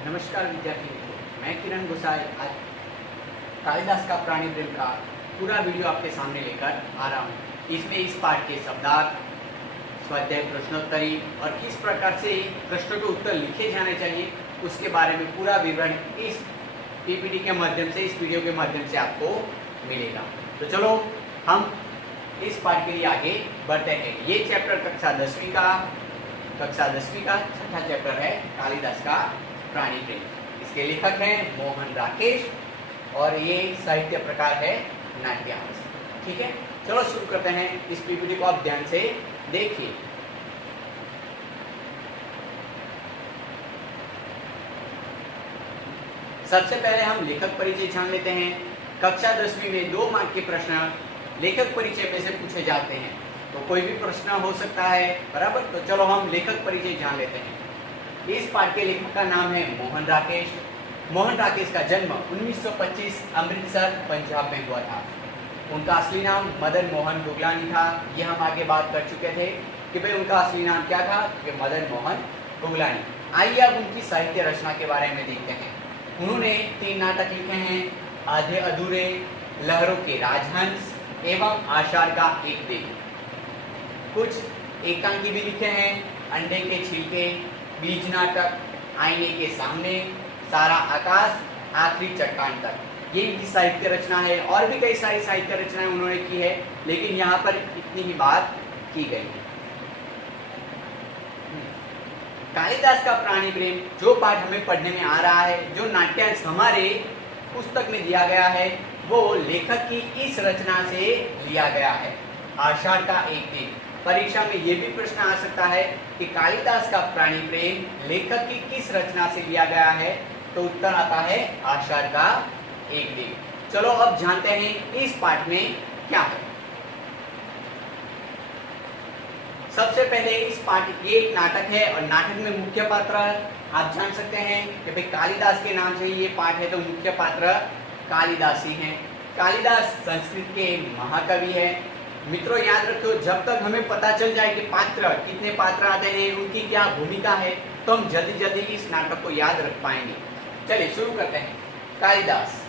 नमस्कार विद्यार्थी मित्रों, मैं किरण गोसाई आज कालिदास का प्राणी प्रेम का पूरा वीडियो आपके सामने लेकर आ रहा हूँ। इसमें इस पाठ के शब्दार्थ, स्वाध्याय, प्रश्नोत्तरी और किस प्रकार से प्रश्नों के उत्तर लिखे जाने चाहिए उसके बारे में पूरा विवरण इस पीपीटी के माध्यम से, इस वीडियो के माध्यम से आपको मिलेगा। तो चलो हम इस पाठ के लिए आगे बढ़ते हैं। ये चैप्टर कक्षा 10वीं का छठा चैप्टर है, कालिदास का प्राणी प्रेम। इसके लेखक हैं मोहन राकेश और ये साहित्य प्रकार है नाट्यहास। ठीक है, चलो शुरू करते हैं। इस पीपीटी को आप ध्यान से देखिए। सबसे पहले हम लेखक परिचय जान लेते हैं। कक्षा 10वीं में 2 मार्क के प्रश्न लेखक परिचय में से पूछे जाते हैं, तो कोई भी प्रश्न हो सकता है, बराबर। तो चलो हम लेखक परिचय जान लेते हैं। इस पाठ के लेखक का नाम है मोहन राकेश। मोहन राकेश का जन्म 1925 अमृतसर, पंजाब में हुआ था। उनका असली नाम मदन मोहन गुगलानी था। ये हम आगे बात कर चुके थे कि भाई उनका असली नाम क्या था, कि मदन मोहन गुगलानी। आइए अब उनकी साहित्य रचना के बारे में देखते हैं। उन्होंने 3 नाटक लिखे हैं, आधे अधूरे, लहरों के राजहंस एवं आषाढ़ का एक दिन। कुछ एकांकी भी लिखे हैं, अंडे के छिलके, बीज नाटक, आईने के सामने, सारा आकाश, आखिरी चट्टान तक। ये इनकी साहित्य रचना है। और भी कई सारी साहित्य रचनाएं उन्होंने की है, लेकिन यहाँ पर इतनी ही बात की गई है। कालिदास का प्राणी प्रेम जो पाठ हमें पढ़ने में आ रहा है, जो नाट्यांश हमारे पुस्तक में दिया गया है, वो लेखक की इस रचना से लिया गया है, आषाढ़ का एक दिन। परीक्षा में ये भी प्रश्न आ सकता है कि कालिदास का प्राणी प्रेम लेखक की किस रचना से लिया गया है, तो उत्तर आता है आषाढ़ का एक दिन। चलो अब जानते हैं इस पाठ में क्या है। सबसे पहले इस पाठ, ये एक नाटक है और नाटक में मुख्य पात्र आप जान सकते हैं कि भाई कालिदास के नाम से ही ये पाठ है, तो मुख्य पात्र कालिदास ही हैं। कालिदास संस्कृत के महाकवि है। मित्रों याद रखो, जब तक हमें पता चल जाए कि पात्र, कितने पात्र आते हैं, उनकी क्या भूमिका है, तो हम जल्दी जल्दी इस नाटक को याद रख पाएंगे। चलिए शुरू करते हैं। कालिदास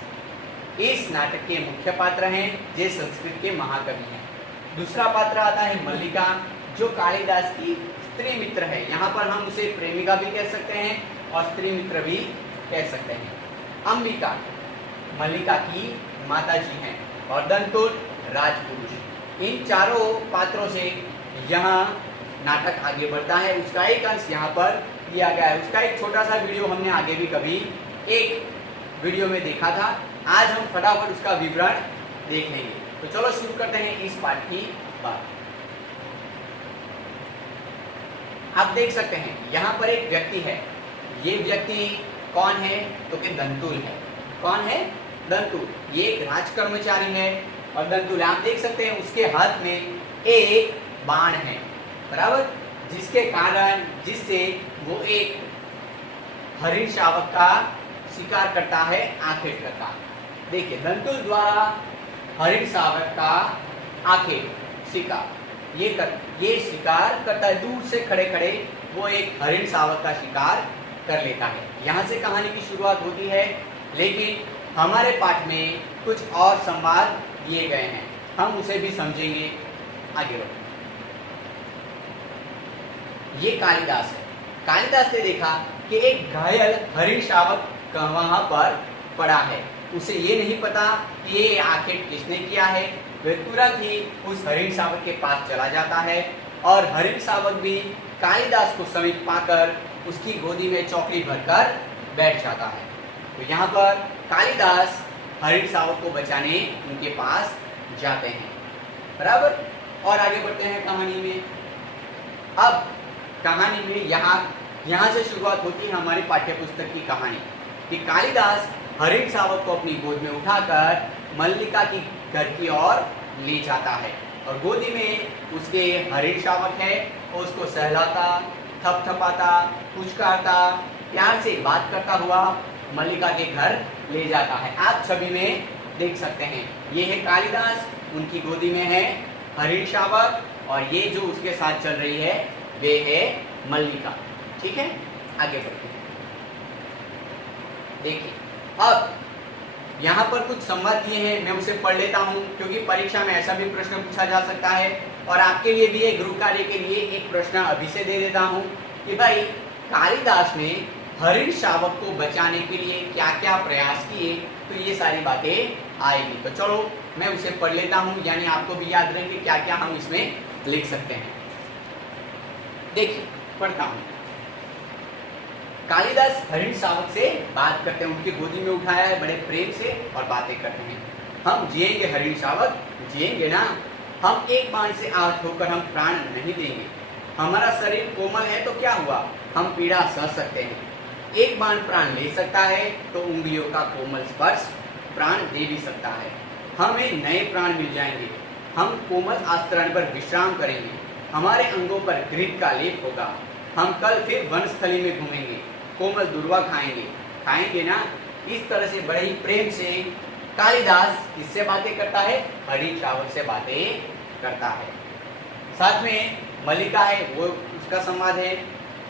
इस नाटक के मुख्य पात्र हैं, जो संस्कृत के महाकवि हैं। दूसरा पात्र आता है मल्लिका, जो कालिदास की स्त्री मित्र है। यहाँ पर हम उसे प्रेमिका भी कह सकते हैं और स्त्री मित्र भी कह सकते हैं। अंबिका मल्लिका की माता जी हैं और दंतुल राजपुरुष। इन चारों पात्रों से यहाँ नाटक आगे बढ़ता है। उसका एक अंश यहाँ पर दिया गया है। उसका एक छोटा सा वीडियो हमने आगे भी कभी एक वीडियो में देखा था। आज हम फटाफट उसका विवरण देख लेंगे। तो चलो शुरू करते हैं इस पाठ की बात। आप देख सकते हैं यहाँ पर एक व्यक्ति है। ये व्यक्ति कौन है, तो कि दंतुल है। कौन है? दंतुल। ये एक राजकर्मचारी है और दंतुल, आप देख सकते हैं उसके हाथ में एक बाण है, बराबर, जिसके कारण, जिससे वो एक हरिण शावक का शिकार करता है, आंखें करता। देखिए, दंतुल द्वारा हरिण शावक का आंखें शिकार, ये शिकार करता है। दूर से खड़े खड़े वो एक हरिण शावक का शिकार कर लेता है। यहाँ से कहानी की शुरुआत होती है, लेकिन हमारे पाठ में कुछ और संवाद दिए गए हैं, हम उसे भी समझेंगे। आगे बढ़ो। ये कालिदास है। कालिदास ने देखा कि एक घायल हरिण शावक वहां पर पड़ा है। उसे ये नहीं पता कि ये आखिर किसने किया है। वह तुरंत ही उस हरिण शावक के पास चला जाता है और हरिण शावक भी कालिदास को समीप पाकर उसकी गोदी में चौकड़ी भरकर बैठ जाता है। तो यहाँ पर कालिदास हरिण शावक को बचाने उनके पास जाते हैं, बराबर। और आगे बढ़ते हैं कहानी में। अब कहानी में यहाँ से शुरुआत होती है हमारी पाठ्य पुस्तक की कहानी कि कालिदास हरिण शावक को अपनी गोद में उठाकर मल्लिका की घर की ओर ले जाता है और गोदी में उसके हरिण शावक है, उसको सहलाता, थपथपाता, पुचकारता, प्यार से बात करता हुआ मल्लिका के घर ले जाता है। आप छवि में देख सकते हैं, ये है कालिदास, उनकी गोदी में है हरिण शावक और ये जो उसके साथ चल रही है वे है मल्लिका। ठीक है, आगे बढ़ते हैं। देखिए अब यहाँ पर कुछ संवाद दिए हैं, मैं उसे पढ़ लेता हूँ क्योंकि परीक्षा में ऐसा भी प्रश्न पूछा जा सकता है। और आपके लिए भी एक गृह कार्य के लिए एक प्रश्न अभी से दे देता हूँ कि भाई कालिदास ने हरिण शावक को बचाने के लिए क्या क्या प्रयास किए, तो ये सारी बातें आएगी। तो चलो मैं उसे पढ़ लेता हूँ, यानी आपको भी याद रहेंगे क्या क्या हम इसमें लिख सकते हैं। देखिए पढ़ता हूँ। कालिदास हरिण शावक से बात करते हैं, उनकी गोदी में उठाया है बड़े प्रेम से और बातें करते हैं। हम जिएंगे हरिण शावक, जिएंगे ना। हम एक बाण से आहत होकर हम प्राण नहीं देंगे। हमारा शरीर कोमल है तो क्या हुआ, हम पीड़ा सह सकते हैं। एक बाण प्राण ले सकता है तो उंगलियों का कोमल स्पर्श प्राण दे भी सकता है। हमें नए प्राण मिल जाएंगे। हम कोमल आस्तरण पर विश्राम करेंगे। हमारे अंगों पर घृत का लेप होगा। हम कल फिर वनस्थली में घूमेंगे, कोमल दुर्वा खाएंगे। खाएंगे ना। इस तरह से बड़े ही प्रेम से कालिदास किससे बातें करता है, हरिण शावक से बातें करता है। साथ में मल्लिका है, वो उसका संवाद है।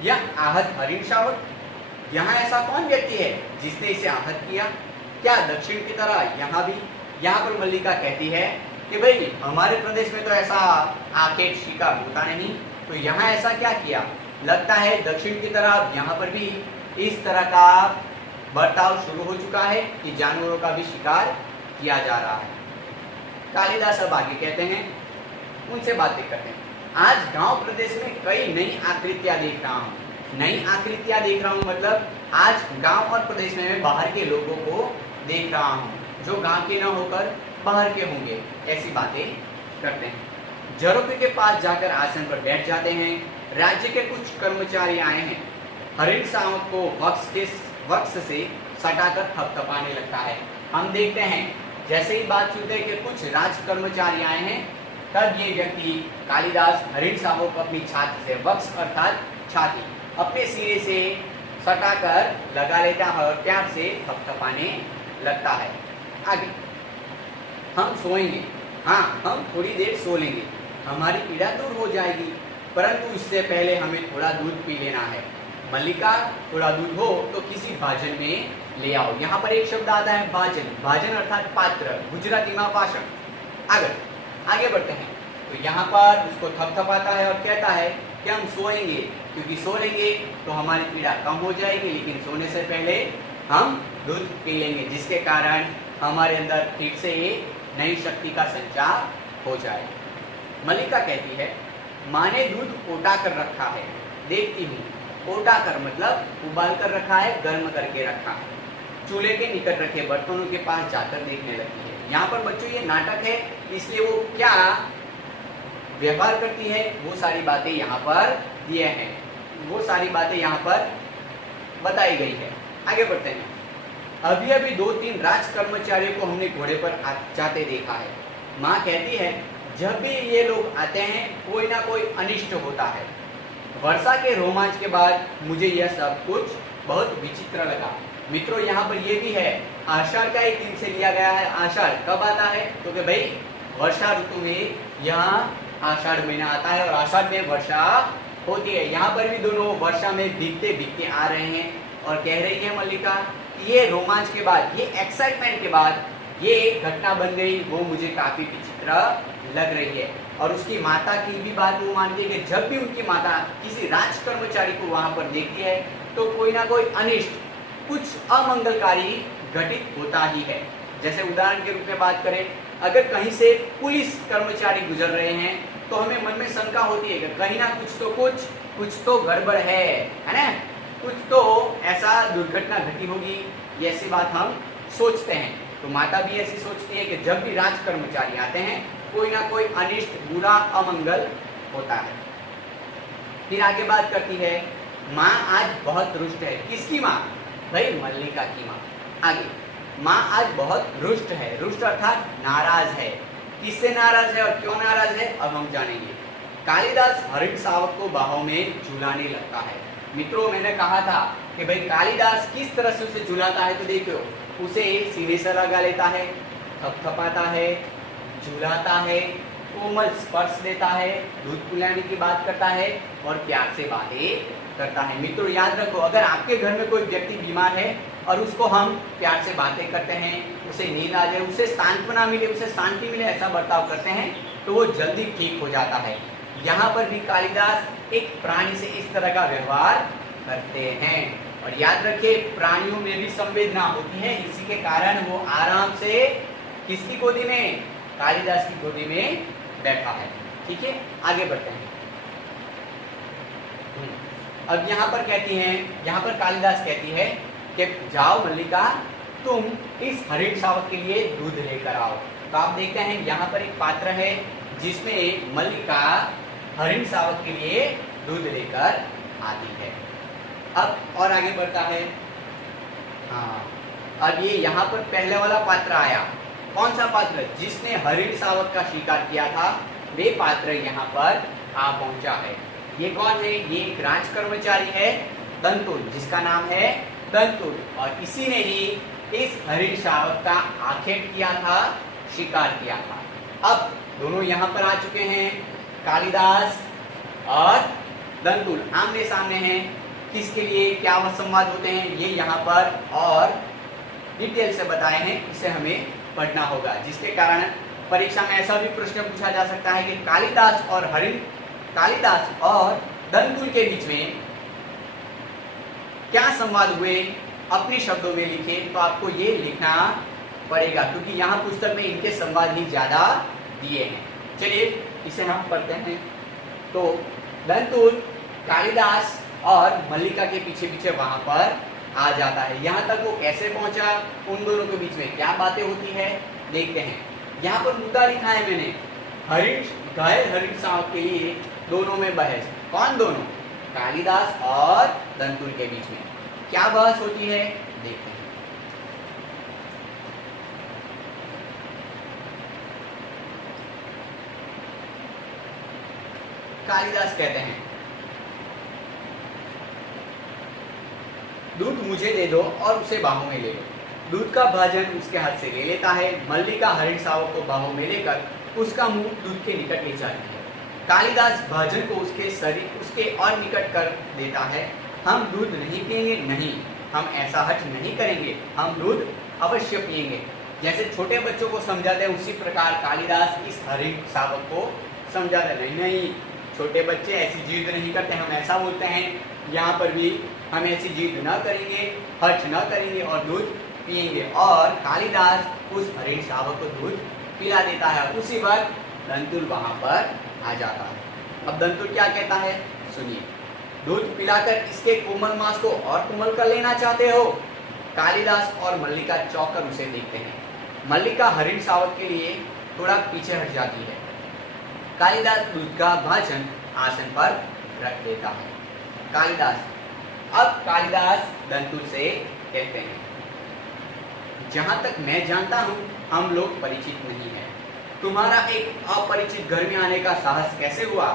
यह आहत हरिण शावक, यहाँ ऐसा कौन व्यक्ति है जिसने इसे आहत किया, क्या दक्षिण की तरह यहाँ भी। यहाँ पर मल्लिका कहती है कि भाई हमारे प्रदेश में तो ऐसा आखेट शिकार होता नहीं, तो यहाँ ऐसा क्या किया। लगता है दक्षिण की तरफ यहाँ पर भी इस तरह का बर्ताव शुरू हो चुका है कि जानवरों का भी शिकार किया जा रहा है। कालिदास अब आगे कहते हैं, उनसे बातें करते हैं। आज गांव प्रदेश में कई नई आकृतियां देख रहा हूँ। नई आकृतियां देख रहा हूँ मतलब आज गांव और प्रदेश में मैं बाहर के लोगों को देख रहा हूँ जो गांव के न होकर बाहर के होंगे, ऐसी बातें करते हैं। जरोपे के पास जाकर आसन पर बैठ जाते हैं। राज्य के कुछ कर्मचारी आए हैं। हरिण शावक को वक्स से सटाकर थपथपाने लगता है। हम देखते हैं जैसे ही बात सुनते हैं कि कुछ राज कर्मचारी आए हैं, तब ये व्यक्ति कालिदास हरिण शावक को अपनी छाती से वक्स अर्थात छाती अपने सिरे से सटाकर लगा लेता है और प्यार से थपथपाने लगता है। आगे, हम सोएंगे, हाँ हम थोड़ी देर सो लेंगे, हमारी पीड़ा दूर हो जाएगी, परंतु इससे पहले हमें थोड़ा दूध पी लेना है। मल्लिका, थोड़ा दूध हो तो किसी भाजन में ले आओ। यहाँ पर एक शब्द आता है भाजन, भाजन अर्थात पात्र, गुजराती में भाषण। आगे बढ़ते हैं। तो यहाँ पर उसको थपथपाता है और कहता है कि हम सोएंगे, क्योंकि सो लेंगे तो हमारी पीड़ा कम हो जाएगी, लेकिन सोने से पहले हम दूध पी लेंगे, जिसके कारण हमारे अंदर फिर से नई शक्ति का संचार हो जाए। मल्लिका कहती है, माँ ने दूध ओटा कर रखा है, देखती हूँ। ओटा कर मतलब उबाल कर रखा है, गर्म करके रखा है। चूल्हे के निकट रखे बर्तनों के पास जाकर देखने लगती है। यहाँ पर बच्चों ये नाटक है, इसलिए वो क्या व्यवहार करती है वो सारी बातें यहाँ पर दिए हैं, वो सारी बातें यहाँ पर बताई गई है। आगे बढ़ते हैं। अभी अभी 2-3 राज कर्मचारियों को हमने घोड़े पर जाते देखा है। माँ कहती है, जब भी ये लोग आते हैं कोई ना कोई अनिष्ट होता है। वर्षा के रोमांच के बाद मुझे यह सब कुछ बहुत विचित्र लगा। मित्रों, यहाँ पर ये भी है, आषाढ़ का एक दिन से लिया गया है। आषाढ़ कब आता है, तो कि भाई वर्षा ऋतु में यहाँ आषाढ़ महीना आता है और आषाढ़ में वर्षा होती है। यहाँ पर भी दोनों वर्षा में भीगते भीगते आ रहे हैं और कह रही है मल्लिका, ये रोमांच के बाद, ये एक्साइटमेंट के बाद ये एक घटना बन गई, वो मुझे काफी विचित्र लग रही है। और उसकी माता की भी बात वो मानती है कि जब भी उनकी माता किसी राज कर्मचारी को वहां पर देखती है तो कोई ना कोई अनिष्ट, कुछ अमंगलकारी घटित होता ही है। जैसे उदाहरण के रूप में बात करें, अगर कहीं से पुलिस कर्मचारी गुजर रहे हैं तो हमें मन में शंका होती है कि कहीं ना कुछ तो गड़बड़ है ना, कुछ तो ऐसा दुर्घटना घटी होगी, ये ऐसी बात हम सोचते हैं। तो माता भी ऐसी सोचती है कि जब भी राज कर्मचारी आते हैं कोई ना कोई अनिष्ट, बुरा, अमंगल होता है। फिर आगे बात करती है, माँ आज बहुत रुष्ट है। किसकी माँ? भाई मल्लिका की माँ। आगे, माँ आज बहुत रुष्ट है। रुष्ट अर्थात नाराज है। किससे नाराज है और क्यों नाराज है, अब हम जानेंगे। कालिदास हरिण शावक को बाहों में झुलाने लगता है। मित्रों, मैंने कहा था कि भाई कालिदास किस तरह से उसे झुलाता है, तो देखो, उसे सीने से लगा लेता है, थपथपाता है, झुलाता है, कोमल स्पर्श देता है, दूध पिलाने की बात करता है और प्यार से बातें करता है। मित्रों याद रखो, अगर आपके घर में कोई व्यक्ति बीमार है और उसको हम प्यार से बातें करते हैं, उसे नींद आ जाए, उसे सांत्वना मिले, उसे शांति मिले, ऐसा बर्ताव करते हैं तो वो जल्दी ठीक हो जाता है। यहाँ पर भी कालिदास एक प्राणी से इस तरह का व्यवहार करते हैं। और याद रखिए, प्राणियों में भी संवेदना होती है, इसी के कारण वो आराम से किसकी गोदी में, कालिदास की गोदी में बैठा है। ठीक है, आगे बढ़ते हैं। अब यहाँ पर कहती हैं, यहाँ पर कालिदास कहती है कि जाओ मल्लिका, तुम इस हरिण शावक के लिए दूध लेकर आओ। तो आप देखते हैं यहाँ पर एक पात्र है जिसमें मल्लिका हरिण शावक के लिए दूध लेकर आती है। अब और आगे बढ़ता है। हाँ, अब ये यहाँ पर पहले वाला पात्र आया। कौन सा पात्र? जिसने हरिण शावक का शिकार किया था, वे पात्र यहाँ पर आ पहुंचा है। ये कौन है? ये एक राज कर्मचारी है, दंतुल, जिसका नाम है दंतुल, और इसी ने ही इस हरिण शावक का आखेट किया था, शिकार किया था। अब दोनों यहाँ पर आ चुके हैं, कालिदास और दंतुल आमने सामने हैं। किसके लिए क्या वो संवाद होते हैं, ये यहाँ पर और डिटेल से बताए हैं, इसे हमें पढ़ना होगा, जिसके कारण परीक्षा में ऐसा भी प्रश्न पूछा जा सकता है कि कालिदास और दंतुल के बीच में क्या संवाद हुए, अपने शब्दों में लिखे। तो आपको ये लिखना पड़ेगा, क्योंकि यहाँ पुस्तक में इनके संवाद ही ज्यादा दिए हैं। चलिए इसे हम पढ़ते हैं। तो दंतुल कालिदास और मल्लिका के पीछे पीछे वहां पर आ जाता है। यहाँ तक वो कैसे पहुंचा, उन दोनों के बीच में क्या बातें होती है, देखते हैं। यहाँ पर मुद्दा लिखा है मैंने, घायल हरिण शावक के लिए दोनों में बहस। कौन दोनों? कालिदास और दंतुल के बीच में क्या बहस होती है, देखते हैं। कालिदास कहते हैं, दूध मुझे दे दो और उसे बाहों में ले लो। दूध का भाजन उसके हाथ से ले लेता है। मल्लिका हरिण शावक को बाहों में लेकर उसका मुंह दूध के निकट ले जाती है। कालिदास भाजन को उसके और निकट कर देता है। हम दूध नहीं पिएंगे, नहीं, हम ऐसा हठ नहीं करेंगे, हम दूध अवश्य पिएंगे। जैसे छोटे बच्चों को समझाते हैं, उसी प्रकार कालिदास इस हरिण शावक को समझाते हैं, नहीं, छोटे बच्चे ऐसी जिद नहीं करते, हम ऐसा बोलते हैं, यहाँ पर भी हम ऐसी जिद न करेंगे, हठ न करेंगे और दूध पिएंगे। और कालिदास उस हरिण शावक को दूध पिला देता है। उसी वक्त दंतुल वहां पर आ जाता है। अब दंतुल क्या कहता है, सुनिए। दूध पिलाकर इसके कोमल मांस को और कोमल कर लेना चाहते हो? कालिदास और मल्लिका चौंकर उसे देखते हैं। मल्लिका हरिण शावक के लिए थोड़ा पीछे हट जाती है। कालिदास दूध का भाजन आसन पर रख देता है। कालिदास दंतुल से कहते हैं, जहां तक मैं जानता हूं, हम लोग परिचित नहीं है। तुम्हारा एक अपरिचित घर में आने का साहस कैसे हुआ?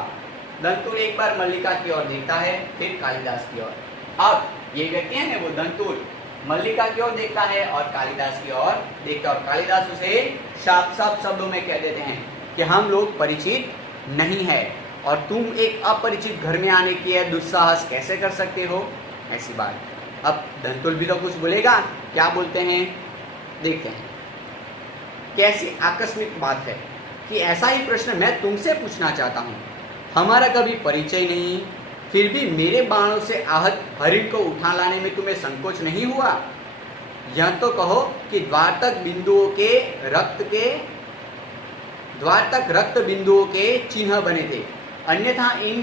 दंतुल एक बार मल्लिका की ओर देखता है, फिर कालिदास की ओर। अब ये व्यक्ति है ना, वो दंतुल मल्लिका की ओर देखता है और कालिदास की ओर देखता है, और कालिदास उसे साफ साफ शब्दों में कह देते हैं कि हम लोग परिचित नहीं है, और तुम एक अपरिचित घर में आने की दुस्साहस कैसे कर सकते हो, ऐसी बात। अब दंतुल भी तो कुछ बोलेगा, क्या बोलते हैं, देखते हैं। कैसी आकस्मिक बात है कि ऐसा ही प्रश्न मैं तुमसे पूछना चाहता हूँ। हमारा कभी परिचय नहीं, फिर भी मेरे बाणों से आहत हरिण को उठा लाने में तुम्हें संकोच नहीं हुआ? यह तो कहो कि द्वार तक रक्त बिंदुओं के चिन्ह बने थे, अन्यथा इन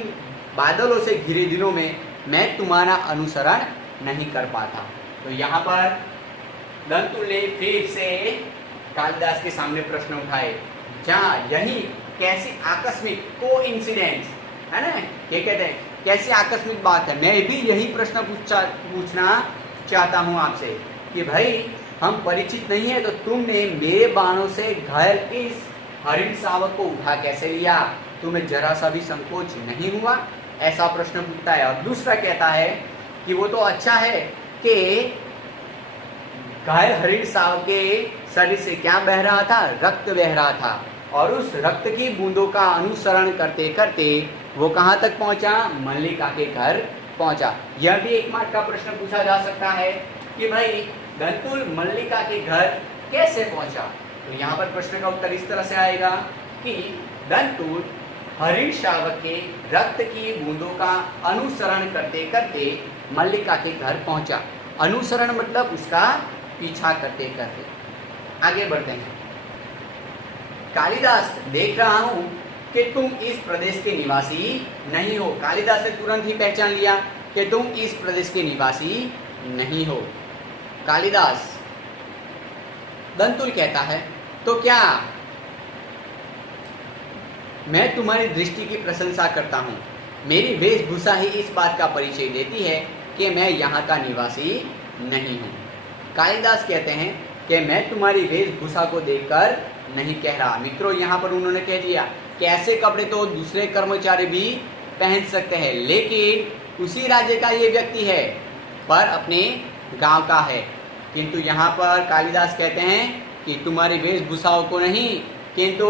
बादलों से घिरे दिनों में मैं तुम्हारा अनुसरण नहीं कर पाता। तो यहाँ पर दंतुल ने फिर से कालिदास के सामने प्रश्न उठाए, जहाँ यही कैसी आकस्मिक कोइंसिडेंस है ना, ये कहते हैं कैसी आकस्मिक बात है। मैं भी यही प्रश्न पूछना चाहता हूँ आपसे कि भाई हम परिचित नहीं है, तो तुमने मेरे बाणों से घायल इस हरिण शावक को उठा कैसे लिया? तुम्हें जरा सा भी संकोच नहीं हुआ? ऐसा प्रश्न पूछता है। और दूसरा कहता है कि वो तो अच्छा है कि घायल हरिण शावक के शरीर से क्या बह रहा था, रक्त बह रहा था, और उस रक्त की बूंदों का अनुसरण करते करते वो कहाँ तक पहुंचा, मल्लिका के घर पहुंचा। यह भी 1 मार्क का प्रश्न पूछा जा सकता है कि भाई धनतुल मल्लिका के घर कैसे पहुंचा। तो यहाँ पर प्रश्न का उत्तर इस तरह से आएगा कि धनतुल हरिण शावक के रक्त की बूंदों का अनुसरण करते करते मल्लिका के घर पहुंचा। अनुसरण मतलब उसका पीछा करते करते। आगे बढ़ते हैं। कालिदास, देख रहा हूं कि तुम इस प्रदेश के निवासी नहीं हो। कालिदास ने तुरंत ही पहचान लिया कि तुम इस प्रदेश के निवासी नहीं हो। कालिदास, धनतुल कहता है तो क्या मैं तुम्हारी दृष्टि की प्रशंसा करता हूँ। मेरी वेशभूषा ही इस बात का परिचय देती है कि मैं यहाँ का निवासी नहीं हूँ। कालिदास कहते हैं कि मैं तुम्हारी वेशभूषा को देखकर नहीं कह रहा। मित्रों, यहाँ पर उन्होंने कह दिया कि ऐसे कपड़े तो दूसरे कर्मचारी भी पहन सकते हैं, लेकिन उसी राज्य का ये व्यक्ति है पर अपने गांव का है। किंतु यहाँ पर कालिदास कहते हैं कि तुम्हारी वेशभूषाओं को नहीं, किंतु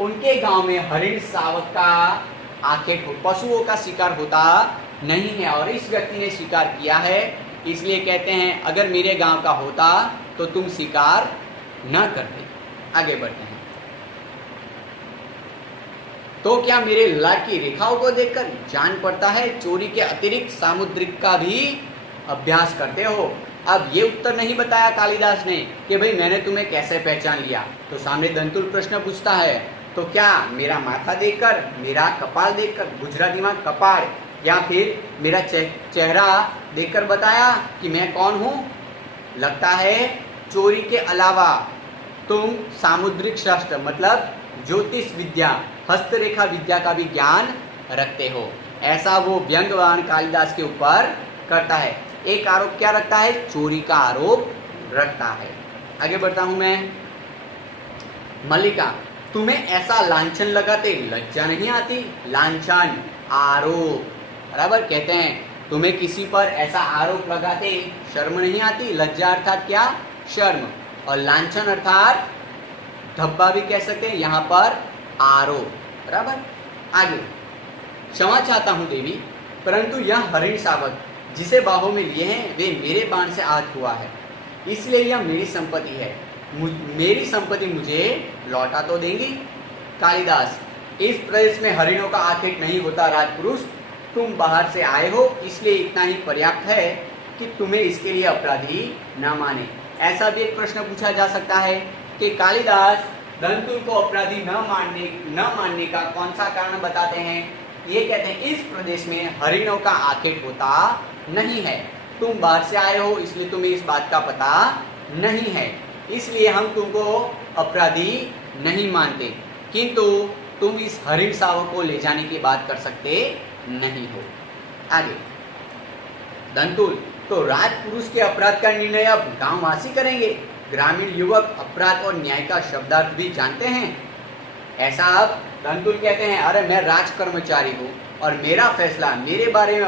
उनके गांव में हरिण शावक का आखेट पशुओं का शिकार होता नहीं है और इस व्यक्ति ने शिकार किया है। इसलिए कहते हैं अगर मेरे गांव का होता तो तुम शिकार न करते। आगे बढ़ते हैं। तो क्या मेरे लाड की रेखाओं को देखकर जान पड़ता है चोरी के अतिरिक्त सामुद्रिक का भी अभ्यास करते हो। अब ये उत्तर नहीं बताया कालिदास ने कि भाई मैंने तुम्हें कैसे पहचान लिया। तो सामने धनतुल प्रश्न पूछता है तो क्या मेरा माथा देखकर, मेरा कपाल देखकर, गुजराती में कपाड़, या फिर मेरा चेहरा देखकर बताया कि मैं कौन हूँ। लगता है चोरी के अलावा तुम सामुद्रिक शास्त्र मतलब ज्योतिष विद्या, हस्तरेखा विद्या का भी ज्ञान रखते हो। ऐसा वो व्यंग्यवान कालिदास के ऊपर करता है। एक आरोप क्या रखता है? चोरी का आरोप रखता है। आगे बढ़ता हूं मैं। मल्लिका, तुम्हें ऐसा लांछन लगाते लज्जा नहीं आती? लांछन, आरोप, बराबर। कहते हैं तुम्हें किसी पर ऐसा आरोप लगाते शर्म नहीं आती? लज्जा अर्थात क्या? शर्म, और लांछन अर्थात धब्बा भी कह सकते हैं, यहाँ पर आरोप, बराबर। आगे, क्षमा चाहता हूं देवी, परंतु यह हरिण शावक जिसे बाहों में लिए हैं वे मेरे बाण से आहत हुआ है, इसलिए यह मेरी संपत्ति है। मेरी संपत्ति मुझे लौटा तो देंगी? कालिदास, इस प्रदेश में हरिणों का आखेट नहीं होता राजपुरुष। तुम बाहर से आए हो इसलिए इतना ही पर्याप्त है कि तुम्हें इसके लिए अपराधी न माने। ऐसा भी एक प्रश्न पूछा जा सकता है कि कालिदास धनतुल को अपराधी न मानने का कौन सा कारण बताते हैं। ये कहते हैं इस प्रदेश में हरिणों का आखेट होता नहीं है। तुम बाहर से आए हो इसलिए तुम्हें इस बात का पता नहीं है, इसलिए हम तुमको अपराधी नहीं मानते, किंतु तुम इस हरिण शावक को ले जाने की बात कर सकते नहीं हो। आगे, धनतुल, तो राजपुरुष के अपराध का निर्णय अब गांववासी करेंगे। ग्रामीण युवक अपराध और न्याय का शब्दार्थ भी जानते हैं। ऐसा अब धनतुल कहते हैं अरे मैं राज कर्मचारी हूँ और मेरा फैसला मेरे बारे में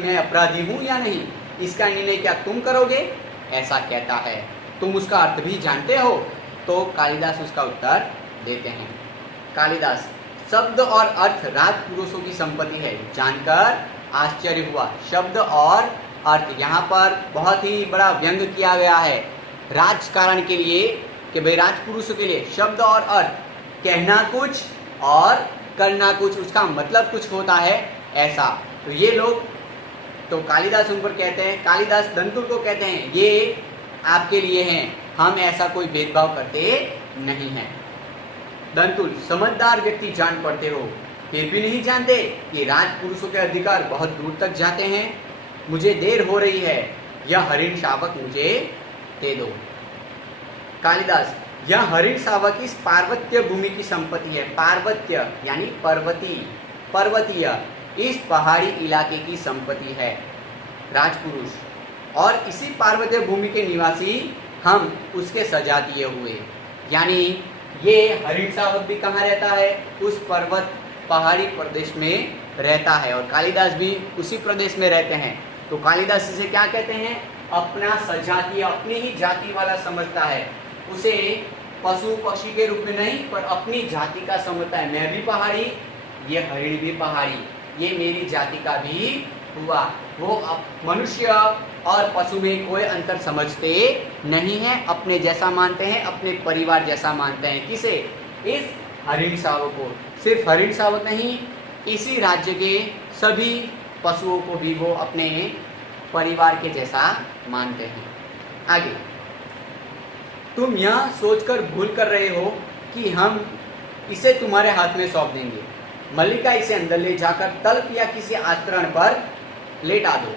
मैं अपराधी हूँ या नहीं, इसका निर्णय क्या तुम करोगे? ऐसा कहता है। तुम उसका अर्थ भी जानते हो? तो कालिदास उसका उत्तर देते हैं। कालिदास, शब्द और अर्थ राजपुरुषों की संपत्ति है। जानकर आश्चर्य हुआ। शब्द और अर्थ, यहाँ पर बहुत ही बड़ा व्यंग किया गया है राजकारण के लिए कि भाई राजपुरुषों के लिए शब्द और अर्थ, कहना कुछ और करना कुछ, उसका मतलब कुछ होता है ऐसा। तो ये लोग, तो कालिदास उन पर कहते हैं, कालिदास धनतुल को कहते हैं ये आपके लिए हैं, हम ऐसा कोई भेदभाव करते नहीं हैं। धनतुल, समझदार व्यक्ति जान पड़ते हो, फिर भी नहीं जानते कि राजपुरुषों के अधिकार बहुत दूर तक जाते हैं। मुझे देर हो रही है, यह हरिण शावक मुझे दे दो। कालिदास, यह हरिण शावक इस पार्वत्य भूमि की संपत्ति है। पार्वत्य यानी पर्वतीय, इस पहाड़ी इलाके की संपत्ति है राजपुरुष, और इसी पार्वत्य भूमि के निवासी हम उसके सजातीय हुए। यानी ये हरिण शावक भी कहाँ रहता है? उस पर्वत पहाड़ी प्रदेश में रहता है, और कालिदास भी उसी प्रदेश में रहते हैं। तो कालिदास इसे क्या कहते हैं? अपना सजातीय, अपनी ही जाति वाला समझता है। उसे पशु पक्षी के रूप में नहीं पर अपनी जाति का समझता है। मैं भी पहाड़ी, ये हरिण भी पहाड़ी, ये मेरी जाति का भी हुआ। वो मनुष्य और पशु में कोई अंतर समझते नहीं है, अपने जैसा मानते हैं, अपने परिवार जैसा मानते हैं। किसे? इस हरिण शावक को। सिर्फ हरिण शावक नहीं, इसी राज्य के सभी पशुओं को भी वो अपने परिवार के जैसा मानते हैं। आगे, तुम यह सोचकर भूल कर रहे हो कि हम इसे तुम्हारे हाथ में सौंप देंगे। मल्लिका इसे अंदर ले जाकर तल्प या किसी आस्तरण पर लेटा दो,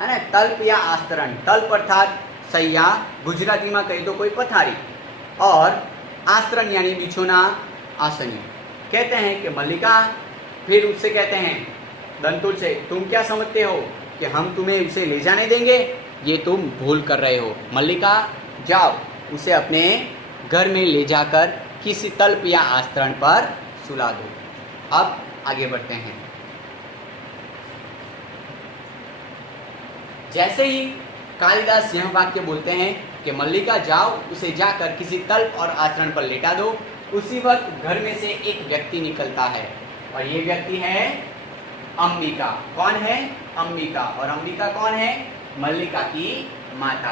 है ना। तल्प या आस्तरण, तल्प अर्थात सैया, गुजराती में कही तो कोई पथारी, और आस्तरण यानी बिछोना, आसनी। कहते हैं कि मल्लिका, फिर उससे कहते हैं दंतुल से, तुम क्या समझते हो कि हम तुम्हें उसे ले जाने देंगे? ये तुम भूल कर रहे हो। मल्लिका, जाओ उसे अपने घर में ले जाकर किसी तल्प या आस्तरण पर सुला दो। अब आगे बढ़ते हैं। जैसे ही कालिदास यह वाक्य बोलते हैं कि मल्लिका जाओ उसे जाकर किसी तल्प और आस्तरण पर लेटा दो, उसी वक्त घर में से एक व्यक्ति निकलता है, और ये व्यक्ति है अंबिका। कौन है? अंबिका। और अंबिका कौन है? मल्लिका की माता।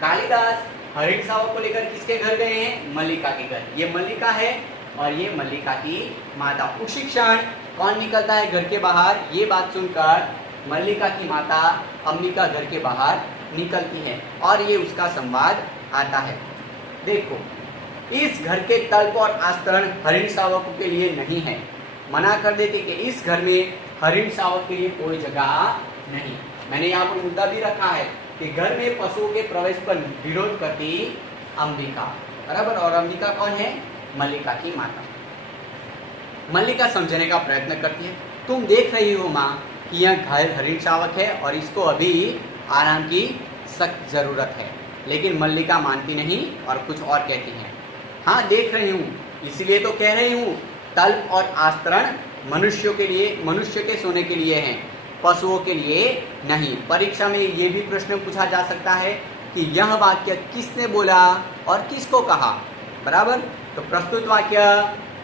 कालिदास हरिण शावक को लेकर किसके घर गए हैं? मल्लिका के घर। ये मल्लिका है और ये मल्लिका की माता। उसी क्षण कौन निकलता है घर के बाहर? ये बात सुनकर मल्लिका की माता अंबिका घर के बाहर निकलती है और ये उसका संवाद आता है। देखो, इस घर के तल्प और आस्तरण हरिण शावकों के लिए नहीं है। मना कर देते कि इस घर में हरिण शावक के लिए कोई जगह नहीं। मैंने यहाँ पर मुद्दा भी रखा है कि घर में पशुओं के प्रवेश पर विरोध करती अंबिका, बराबर। और अंबिका कौन है? मल्लिका की माता। मल्लिका समझने का प्रयत्न करती है, तुम देख रही हो माँ कि यह घायल हरिण शावक है और इसको अभी आराम की सख्त ज़रूरत है। लेकिन मल्लिका मानती नहीं और कुछ और कहती है। हाँ, देख रही हूँ, इसलिए तो कह रही हूँ, तल्प और आस्तरण मनुष्यों के लिए, मनुष्य के सोने के लिए हैं, पशुओं के लिए नहीं। परीक्षा में ये भी प्रश्न पूछा जा सकता है कि यह वाक्य किसने बोला और किसको कहा, बराबर। तो प्रस्तुत वाक्य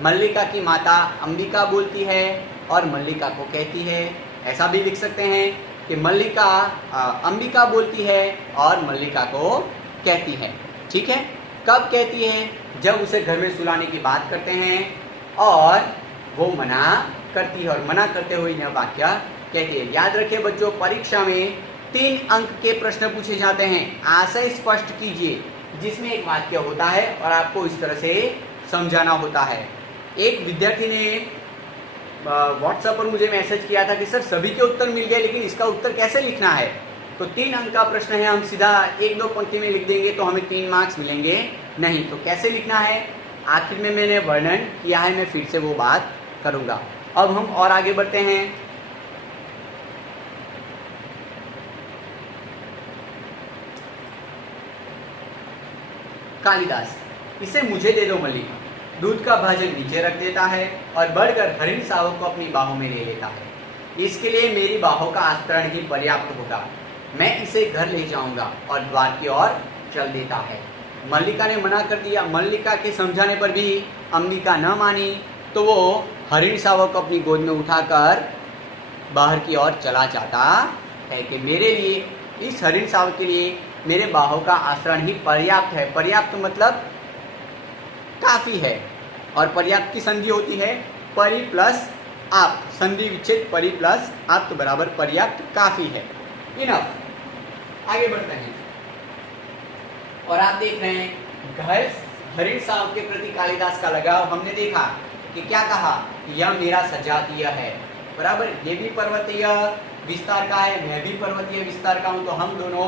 मल्लिका की माता अंबिका बोलती है और मल्लिका को कहती है। ऐसा भी लिख सकते हैं कि मल्लिका अंबिका बोलती है और मल्लिका को कहती है। ठीक है, कब कहती है? जब उसे घर में सुलाने की बात करते हैं और वो मना करती है, और मना करते हुए यह वाक्य कहती है। याद रखिए बच्चों, परीक्षा में 3 अंक के प्रश्न पूछे जाते हैं। आशय स्पष्ट कीजिए, जिसमें एक वाक्य होता है और आपको इस तरह से समझाना होता है। एक विद्यार्थी ने व्हाट्सएप पर मुझे मैसेज किया था कि सर सभी के उत्तर मिल गए, लेकिन इसका उत्तर कैसे लिखना है? तो 3 अंक का प्रश्न है, हम सीधा 1-2 पंक्ति में लिख देंगे तो हमें 3 मार्क्स मिलेंगे नहीं। तो कैसे लिखना है, आखिर में मैंने वर्णन किया है, मैं फिर से वो बात करूँगा। अब हम और आगे बढ़ते हैं। कालिदास, इसे मुझे दे दो मल्लिका। दूध का भाजन नीचे रख देता है और बढ़कर हरिण शावक को अपनी बाहों में ले लेता है। इसके लिए मेरी बाहों का आस्तरण ही पर्याप्त होगा। मैं इसे घर ले जाऊंगा और द्वार की ओर चल देता है। मल्लिका ने मना कर दिया। मल्लिका के समझाने पर भी अंबिका न मानी, तो वो हरिण शावक को अपनी गोद में उठाकर बाहर की ओर चला जाता है कि मेरे लिए, इस हरिण शावक के लिए मेरे बाहों का आस्तरण ही पर्याप्त है। पर्याप्त मतलब काफ़ी है, और पर्याप्त की संधि होती है परि प्लस आप, संधि विच्छेद परि प्लस आप, तो बराबर पर्याप्त, काफ़ी है, इनफ। आगे बढ़ते हैं और आप देख रहे हैं घायल हरिण शावक के प्रति कालिदास का लगाव। हमने देखा कि क्या कहा, यह मेरा सजातीय है, बराबर। ये भी पर्वतीय विस्तार का है, मैं भी पर्वतीय विस्तार का हूँ, तो हम दोनों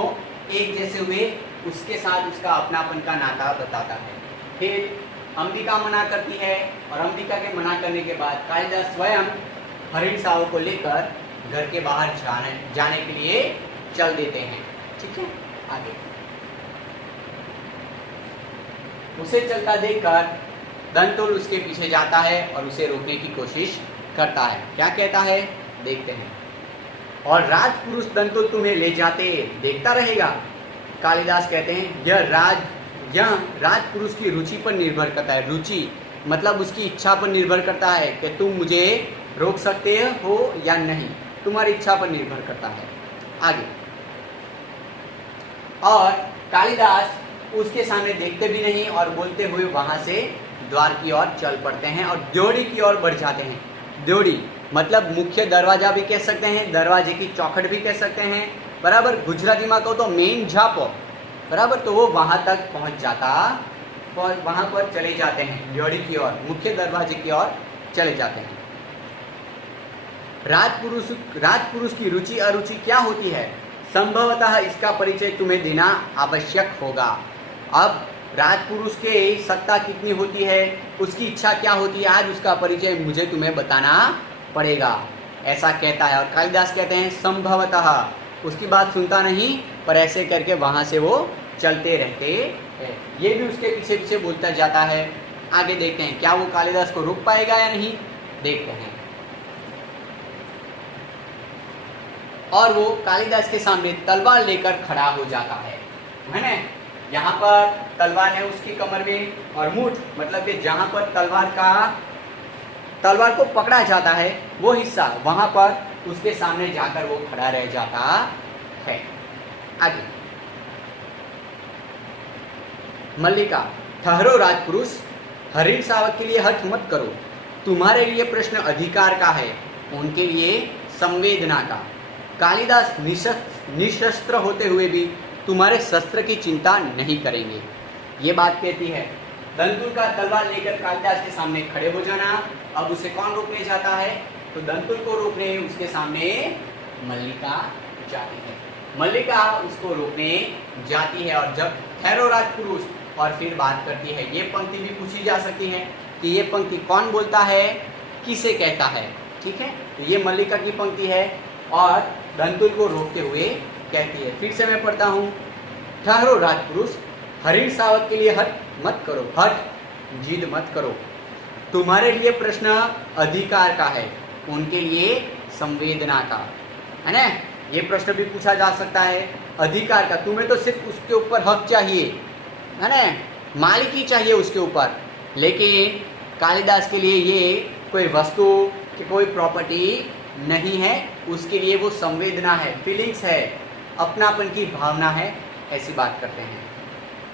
एक जैसे हुए, उसके साथ उसका अपनापन का नाता बताता है। फिर अंबिका मना करती है और अंबिका के मना करने के बाद कालिदास स्वयं हरिण शावक को लेकर घर के बाहर जाने के लिए चल देते हैं। ठीक है, आगे उसे चलता देखकर दंतुल उसके पीछे जाता है और उसे रोकने की कोशिश करता है। क्या कहता है, देखते हैं। और राजपुरुष दंतुल तुम्हें ले जाते देखता रहेगा। कालिदास कहते हैं यह राजपुरुष की रुचि पर निर्भर करता है। रुचि मतलब उसकी इच्छा पर निर्भर करता है कि तुम मुझे रोक सकते हो या नहीं। तुम्हारी इच्छा पर निर्भर करता है। आगे, और कालिदास उसके सामने देखते भी नहीं और बोलते हुए वहां से द्वार की ओर चल पड़ते हैं और द्योड़ी की ओर बढ़ जाते हैं। द्योड़ी मतलब मुख्य दरवाजा भी कह सकते हैं, दरवाजे की चौखट भी कह सकते हैं, बराबर। गुजराती में कहो तो मेन झापो, बराबर। तो वो वहां तक पहुंच जाता, वहां पर चले जाते हैं, द्योड़ी की ओर, मुख्य दरवाजे की ओर चले जाते हैं। राजपुरुष की रुचि अरुचि क्या होती है, संभवतः इसका परिचय तुम्हें देना आवश्यक होगा। अब राजपुरुष के सत्ता कितनी होती है, उसकी इच्छा क्या होती है, आज उसका परिचय मुझे तुम्हें बताना पड़ेगा, ऐसा कहता है। और कालिदास कहते हैं संभवतः, उसकी बात सुनता नहीं पर ऐसे करके वहां से वो चलते रहते हैं। ये भी उसके पीछे पीछे बोलता जाता है। आगे देखते हैं क्या वो कालिदास को रोक पाएगा या नहीं, देखते हैं। और वो कालिदास के सामने तलवार लेकर खड़ा हो जाता है ना। यहाँ पर तलवार है उसकी कमर में, और मुठ मतलब कि जहाँ पर तलवार को पकड़ा जाता है वो हिस्सा, वहां पर उसके सामने जाकर वो खड़ा रह जाता है। आगे, मल्लिका, ठहरो राजपुरुष, हरिण शावक के लिए हठ मत करो, तुम्हारे लिए प्रश्न अधिकार का है, उनके लिए संवेदना का। कालिदास निशस्त्र होते हुए भी तुम्हारे शस्त्र की चिंता नहीं करेंगे, ये बात कहती है। दंतुल का तलवार लेकर कालिदास के सामने खड़े हो जाना। अब उसे कौन रोकने जाता है, तो दंतुल को रोकने उसके सामने मल्लिका जाती है। मल्लिका उसको रोकने जाती है और जब ठहरो राजपुरुष, और फिर बात करती है। ये पंक्ति भी पूछी जा सकती है कि ये पंक्ति कौन बोलता है, किसे कहता है, ठीक है। तो ये मल्लिका की पंक्ति है और दंतुल को रोकते हुए कहती है। फिर से मैं पढ़ता हूँ, ठहरो राजपुरुष, हरिण शावक के लिए हट मत करो, हट जिद मत करो, तुम्हारे लिए प्रश्न अधिकार का है, उनके लिए संवेदना का, है ना। ये प्रश्न भी पूछा जा सकता है अधिकार का, तुम्हें तो सिर्फ उसके ऊपर हक चाहिए, है ना, मालिकी चाहिए उसके ऊपर। लेकिन कालिदास के लिए ये कोई वस्तु कि कोई प्रॉपर्टी नहीं है, उसके लिए वो संवेदना है, फीलिंग्स है, अपनापन की भावना है, ऐसी बात करते हैं।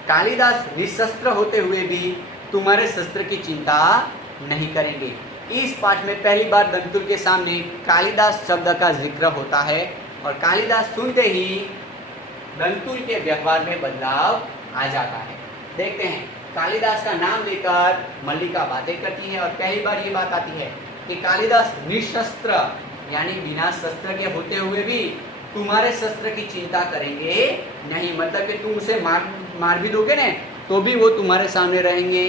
कालिदास निशस्त्र होते हुए भी तुम्हारे शस्त्र की चिंता नहीं करेंगे। इस पाठ में पहली बार दंतुल के सामने कालिदास शब्द का जिक्र होता है और कालिदास सुनते ही दंतुल के व्यवहार में बदलाव आ जाता है। देखते हैं, कालिदास का नाम लेकर मल्लिका बातें करती है और पहली बार ये बात आती है कि कालिदास निशस्त्र यानी बिना शस्त्र के होते हुए भी तुम्हारे शस्त्र की चिंता करेंगे नहीं, मतलब कि तुम उसे मार भी दोगे ना तो भी वो तुम्हारे सामने रहेंगे,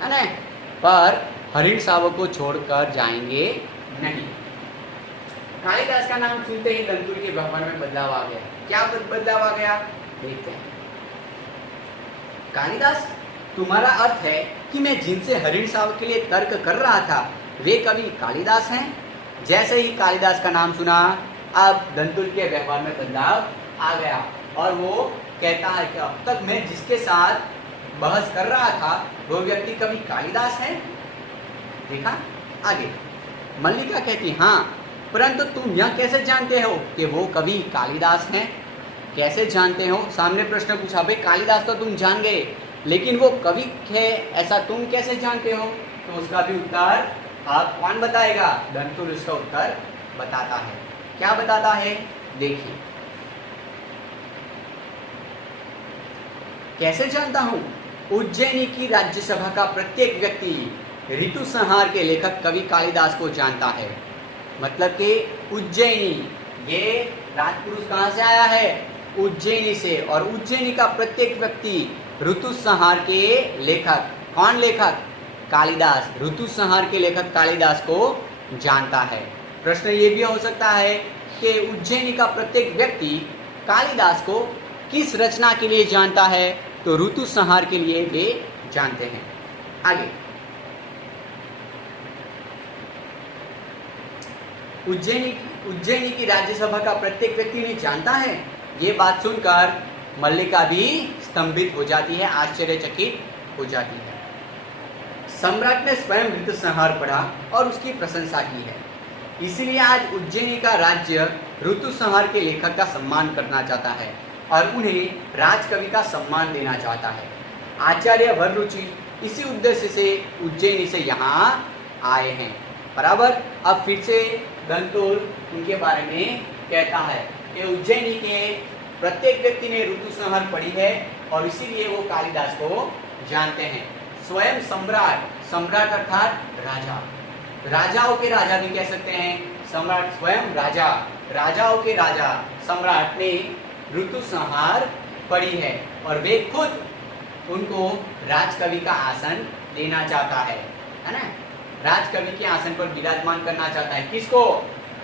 है ना, पर हरिण शावक को छोड़कर जाएंगे नहीं। कालिदास का नाम सुनते ही दंतुल के व्यवहार में बदलाव आ गया। क्या बदलाव आ गया, देखते हैं। कालिदास, तुम्हारा अर्थ है कि मैं जिनसे हरिण शावक के लिए तर्क कर रहा था वे कवि कालिदास हैं। जैसे ही कालिदास का नाम सुना, अब दंतुल के व्यवहार में बदलाव आ गया और वो कहता है कि अब तक मैं जिसके साथ बहस कर रहा था वो व्यक्ति कवि कालिदास है। देखा आगे, मल्लिका कहती हाँ, परंतु तुम यह कैसे जानते हो कि वो कवि कालिदास हैं? कैसे जानते हो? सामने प्रश्न पूछा, भाई कालिदास तो तुम जान गए, लेकिन वो कवि है ऐसा तुम कैसे जानते हो? तो उसका भी उत्तर आप कौन बताएगा? दंतुल उसका उत्तर बताता है। क्या बताता है, देखिए। कैसे जानता हूं? उज्जैनी की राज्यसभा का प्रत्येक व्यक्ति ऋतु संहार के लेखक कवि कालिदास को जानता है। मतलब कि उज्जैनी, ये राजपुरुष कहाँ से आया है? उज्जैनी से। और उज्जैनी का प्रत्येक व्यक्ति ऋतु संहार के लेखक, कौन लेखक? कालिदास। ऋतु संहार के लेखक कालिदास को जानता है। प्रश्न ये भी हो सकता है कि उज्जैनी का प्रत्येक व्यक्ति कालिदास को किस रचना के लिए जानता है? तो ऋतु संहार के लिए वे जानते हैं। आगे, उज्जैनी की राज्यसभा का प्रत्येक व्यक्ति ने जानता है। ये बात सुनकर मल्लिका भी स्तंभित हो जाती है, आश्चर्यचकित हो जाती है। सम्राट ने स्वयं ऋतु संहार पढ़ा और उसकी प्रशंसा की है। इसीलिए आज उज्जैनी का राज्य ऋतु संहार के लेखक का सम्मान करना चाहता है और उन्हें राजकवि का सम्मान देना चाहता है। आचार्य वररुचि इसी उद्देश्य से उज्जैनी से यहाँ आए हैं। बराबर। अब फिर से दंतोल उनके बारे में कहता है कि उज्जैनी के प्रत्येक व्यक्ति ने ऋतु संहार पढ़ी है और इसीलिए वो कालिदास को जानते हैं। स्वयं सम्राट, सम्राट अर्थात राजा, राजाओं के राजा भी कह सकते हैं। सम्राट स्वयं राजा, राजाओं के राजा सम्राट ने ऋतु संहार पढ़ी है और वे खुद उनको राजकवि का आसन देना चाहता है ना। राजकवि के आसन पर विराजमान करना चाहता है। किसको?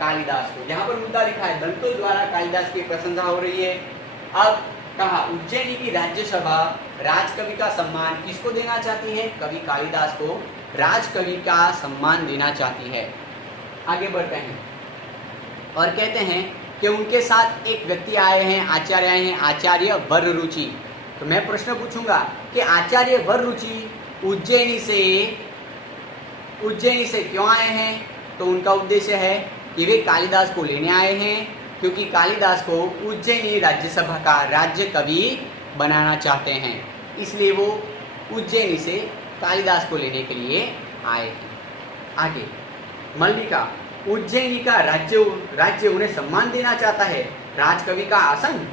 कालिदास को। यहाँ पर मुद्दा लिखा है, दंतोल द्वारा कालिदास की प्रशंसा हो रही है। अब कहा उज्जैनी की राज्यसभा राजकवि का सम्मान किसको देना चाहती है? कवि कालिदास को राजकवि का सम्मान देना चाहती है। आगे बढ़ते हैं और कहते हैं कि उनके साथ एक व्यक्ति आए हैं, आचार्य आए हैं, आचार्य वररुचि। तो मैं प्रश्न पूछूंगा कि आचार्य वररुचि उज्जैनी से क्यों आए हैं? तो उनका उद्देश्य है कि वे कालिदास को लेने आए हैं क्योंकि कालिदास को उज्जैनी राज्यसभा का राज्य कवि बनाना चाहते हैं, इसलिए वो उज्जैनी से कालिदास को लेने के लिए आए हैं। आगे मल्लिका, उज्जैनी का राज्य उन्हें सम्मान देना चाहता है, राजकवि का आसन।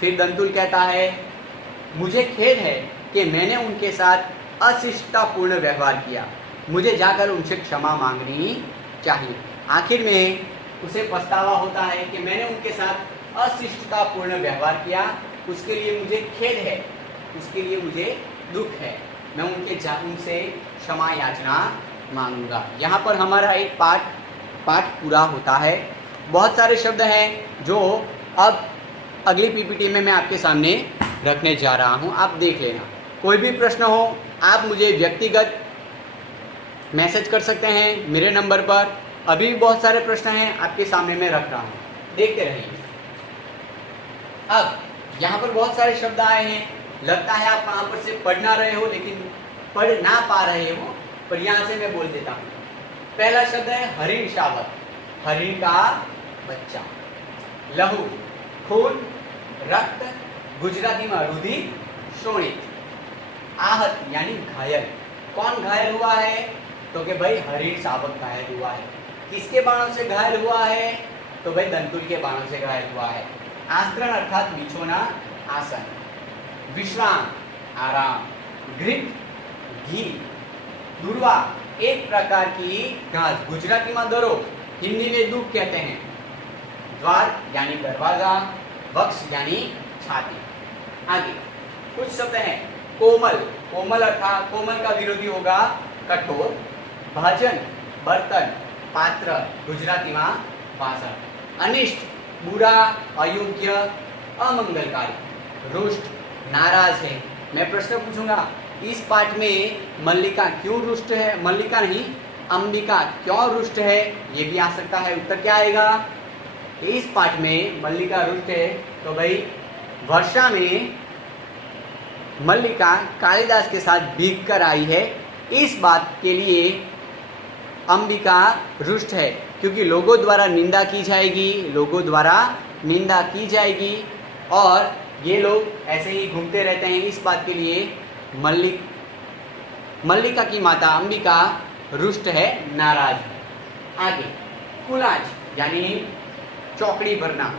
फिर दंतुल कहता है, मुझे खेद है कि मैंने उनके साथ अशिष्टतापूर्ण व्यवहार किया, मुझे जाकर उनसे क्षमा मांगनी चाहिए। आखिर में उसे पछतावा होता है कि मैंने उनके साथ अशिष्टतापूर्ण व्यवहार किया, उसके लिए मुझे खेद है, उसके लिए मुझे दुख है, मैं उनसे क्षमा याचना मांगूंगा। यहाँ पर हमारा एक पाठ पूरा होता है। बहुत सारे शब्द हैं जो अब अगली पीपीटी में मैं आपके सामने रखने जा रहा हूँ, आप देख लेना। कोई भी प्रश्न हो आप मुझे व्यक्तिगत मैसेज कर सकते हैं मेरे नंबर पर। अभी भी बहुत सारे प्रश्न हैं आपके सामने मैं रख रहा हूँ, देखते रहिए। अब यहाँ पर बहुत सारे शब्द आए हैं, लगता है आप वहाँ पर से पढ़ ना रहे हो, लेकिन पढ़ ना पा रहे हो, पर यहाँ से मैं बोल देता हूँ। पहला शब्द है हरिण शावक, हरिण का बच्चा। लहू, खून, रक्त, गुजराती में रुधिर, शोणित। आहत यानी घायल, कौन घायल हुआ है? तो कि भाई हरिण शावक घायल हुआ है। किसके बाणों से घायल हुआ है? तो भाई दंतुल के बाणों से घायल हुआ है। आस्त्रण अर्थात बिछोना, आसन। विश्राम, आराम। घृत, घी। दुर्वा, एक प्रकार की घास, गुजराती में दरो, हिंदी में दूब कहते हैं। द्वार यानी दरवाजा, वक्ष यानी छाती। आगे कुछ शब्द हैं। कोमल, कोमल अर्थात कोमल का विरोधी होगा कठोर। भाजन, बर्तन, पात्र, गुजराती में वासण। अनिष्ट, बुरा, अयोग्य, अमंगलकारी। रुष्ट, नाराज है। मैं प्रश्न पूछूंगा, इस पाठ में मल्लिका क्यों रुष्ट है? मल्लिका नहीं, अंबिका क्यों रुष्ट है? ये भी आ सकता है। उत्तर क्या आएगा? इस पाठ में मल्लिका रुष्ट है तो भाई वर्षा में मल्लिका कालिदास के साथ भीग कर आई है, इस बात के लिए अंबिका रुष्ट है क्योंकि लोगों द्वारा निंदा की जाएगी, लोगों द्वारा निंदा की जाएगी और ये लोग ऐसे ही घूमते रहते हैं, इस बात के लिए मल्लिका की माता अंबिका रुष्ट है, नाराज है। आगे कुलाज यानी चौकड़ी भरना,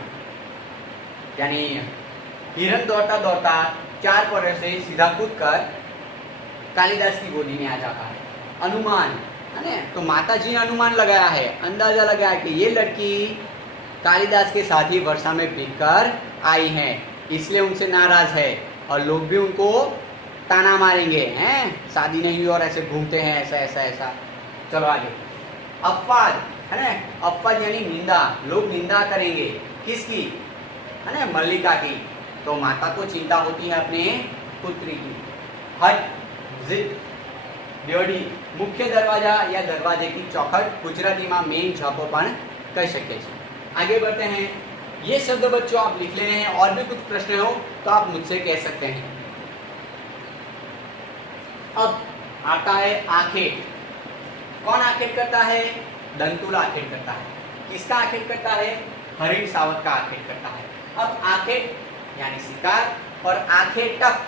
यानी हिरन दौड़ता दौड़ता 4 पैरों से सीधा कूदकर कालिदास की गोदी में आ जाता है। अनुमान है ना, तो माता जी ने अनुमान लगाया है, अंदाजा लगाया कि ये लड़की कालिदास के साथ ही वर्षा में भीगकर आई है, इसलिए उनसे नाराज है और लोग भी उनको ताना मारेंगे, हैं शादी नहीं हुई और ऐसे घूमते हैं, ऐसा ऐसा ऐसा। चलो आगे। अपवाद है ना, अपवाद यानी निंदा, लोग निंदा करेंगे किसकी? है ना, मल्लिका की। तो माता को चिंता होती है अपने पुत्री की। हट, जिद, ड्योडी, मुख्य दरवाजा या दरवाजे की चौखट, गुजराती में मेन झापो पण कही सके। आगे बढ़ते हैं। ये शब्द बच्चों आप लिख लेने हैं, और भी कुछ प्रश्न हो तो आप मुझसे कह सकते हैं। अब आता है आखेट। कौन आखेट करता है? दंतुल आखेट करता है। किसका आखेट करता है? हरिण शावक का आखेट करता है। अब आखेट यानी शिकार और आखेटक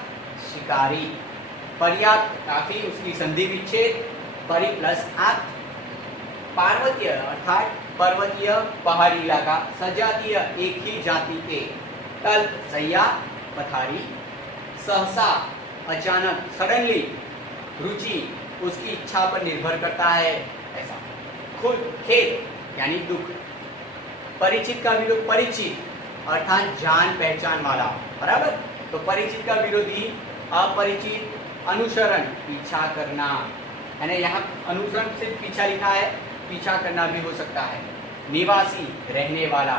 शिकारी। पर्याप्त काफी, उसकी संधि विच्छेद परि प्लस आक। पार्वतीय अर्थात पर्वतीय पहाड़ी इलाका, सजातीय एक ही जाति के, तल सैया पथारी, सहसा अचानक सडनली, रुचि उसकी इच्छा पर निर्भर करता है ऐसा, खुद खेत यानी दुख। परिचित का विरोध परिचित अर्थात जान पहचान वाला, बराबर। तो परिचित का विरोधी अपरिचित, अनुसरण पीछा करना, यानी यहाँ अनुसरण सिर्फ पीछा लिखा है, पीछा करना भी हो सकता है। निवासी रहने वाला,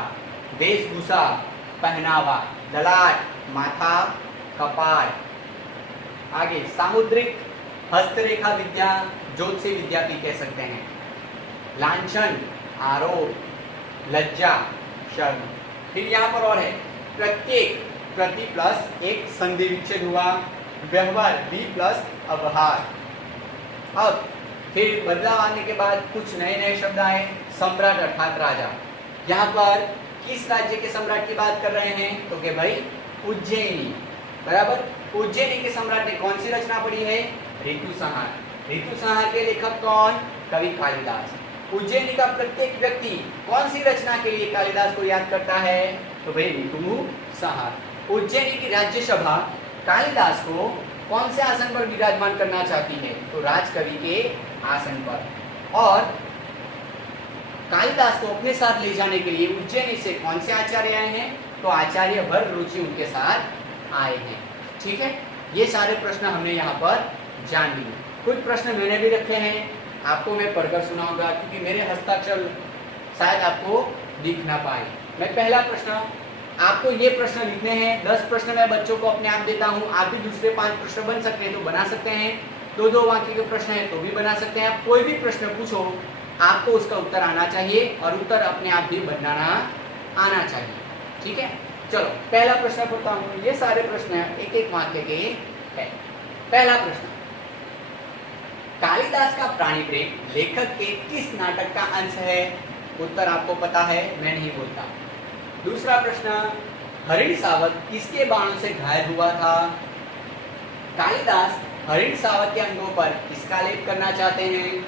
वेशभूषा पहनावा, ललाट माथा कपाल। आगे सामुद्रिक हस्तरेखा विद्या, ज्योतिषी विद्या भी कह सकते हैं। लांछन आरोप, लज्जा शर्म। फिर यहाँ पर और है प्रत्येक, प्रति प्लस एक संधि विच्छेद हुआ, व्यवहार बी प्लस अवहार। अब फिर बदलाव आने के बाद कुछ नए नए शब्द आए। सम्राट अर्थात राजा। यहाँ पर किस राज्य के सम्राट की बात कर रहे हैं? तो के भाई उज्जैनी, बराबर। उज्जैनी के सम्राट ने कौन सी रचना पढ़ी है? ऋतुसंहार। ऋतुसंहार के लेखक कौन? कवि कालिदास। उज्जैनी का प्रत्येक व्यक्ति कौन सी रचना के लिए कालिदास को याद करता है? तो भाई ऋतुसंहार। उज्जैनी की राज्यसभा कालिदास को कौन से आसन पर विराजमान करना चाहती है? तो राजकवि के आसन पर। और कालिदास को अपने साथ ले जाने के लिए उज्जैनी से कौन से आचार्य आए हैं? तो आचार्य भररुचि उनके साथ आए हैं। ठीक है, ये सारे प्रश्न हमने यहाँ पर जान लिए। कुछ प्रश्न मैंने भी रखे हैं, आपको मैं पढ़कर सुनाऊंगा क्योंकि मेरे हस्ताक्षर शायद आपको दिख ना पाए। मैं पहला प्रश्न, आपको ये प्रश्न लिखने हैं। 10 प्रश्न मैं बच्चों को अपने आप देता हूँ, आप भी दूसरे 5 प्रश्न बन सकते हैं तो बना सकते हैं। 2-2 वाक्य के प्रश्न हैं तो भी बना सकते हैं। आप कोई भी प्रश्न पूछो, आपको उसका उत्तर आना चाहिए और उत्तर अपने आप भी बनाना आना चाहिए। ठीक है, चलो पहला प्रश्न पढ़ता हूँ। ये सारे प्रश्न एक एक वाक्य के हैं। पहला प्रश्न, कालिदास का प्राणी प्रेम लेखक के किस नाटक का अंश है? उत्तर आपको पता है, मैं नहीं बोलता। दूसरा प्रश्न, हरिण शावक किसके बाणों से घायल हुआ था? कालिदास हरिण शावक के अंगों पर किसका लेप करना चाहते हैं?